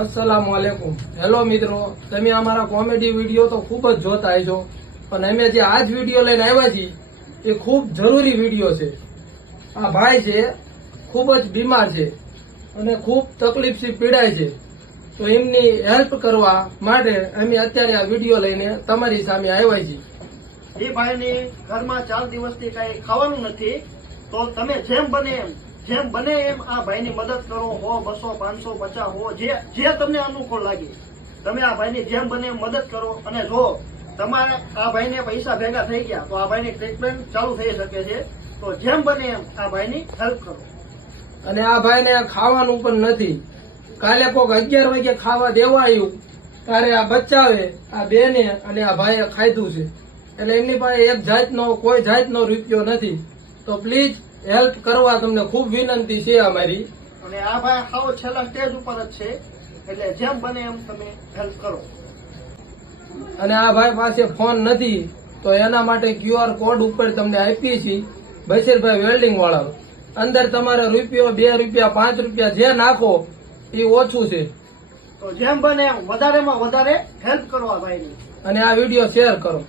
अस्सलाम वालेकुम। હેલો મિત્રો, તમે અમારા કોમેડી વિડીયો તો ખૂબ જ જોતા હશો, પણ અમે જે આજ વિડીયો લઈને આવ્યા છીએ એ ખૂબ જરૂરી વિડીયો છે। આ ભાઈ છે ખૂબ જ બીમાર છે અને ખૂબ તકલીફથી પીડાય છે, તો એમની હેલ્પ કરવા માટે અમે અત્યારે આ વિડીયો લઈને તમારી સામે આવ્યા છીએ। એ ભાઈને ઘરમાં 4 દિવસથી કઈ ખાવાનું નથી, તો તમે જેમ બને એમ આ ભાઈની મદદ કરો। 100, 200, 500, 50 હો જે તમને અનુકૂળ લાગે તમે આ ભાઈની જેમ બને એમ મદદ કરો। અને જો તમારે આ ભાઈને પૈસા ભેગા થઈ ગયા તો આ ભાઈની ટ્રીટમેન્ટ ચાલુ થઈ શકે છે, તો જેમ બને એમ આ ભાઈની હેલ્પ કરો। અને આ ભાઈને ખાવાનું પણ નથી। કાલે કોક 11 વાગે ખાવા દેવા આવ્યું ત્યારે આ બચ્ચાવે આ બેને અને આ ભાઈએ ખાધું છે, એટલે એમની પાસે એક જાતનો કોઈ જાતનો રૂપિયો નથી। તો પ્લીઝ હેલ્પ કરવા તમને ખૂબ વિનંતી છે અમારી। અને આ ભાઈ હાવ છેલ્લા સ્ટેજ ઉપર જ છે, એટલે જેમ બને એમ તમે હેલ્પ કરો। અને આ ભાઈ પાસે ફોન નથી, તો એના માટે QR કોડ ઉપર તમને આપીએ છીએ, બશીરભાઈ વેલ્ડિંગ વાળા। અંદર તમારે રૂપિયો, 2 રૂપિયા, 5 રૂપિયા જે નાખો એ ઓછું છે। તો જેમ બને એમ વધારેમાં વધારે હેલ્પ કરો આ ભાઈની। અને આ વિડીયો શેર કરો।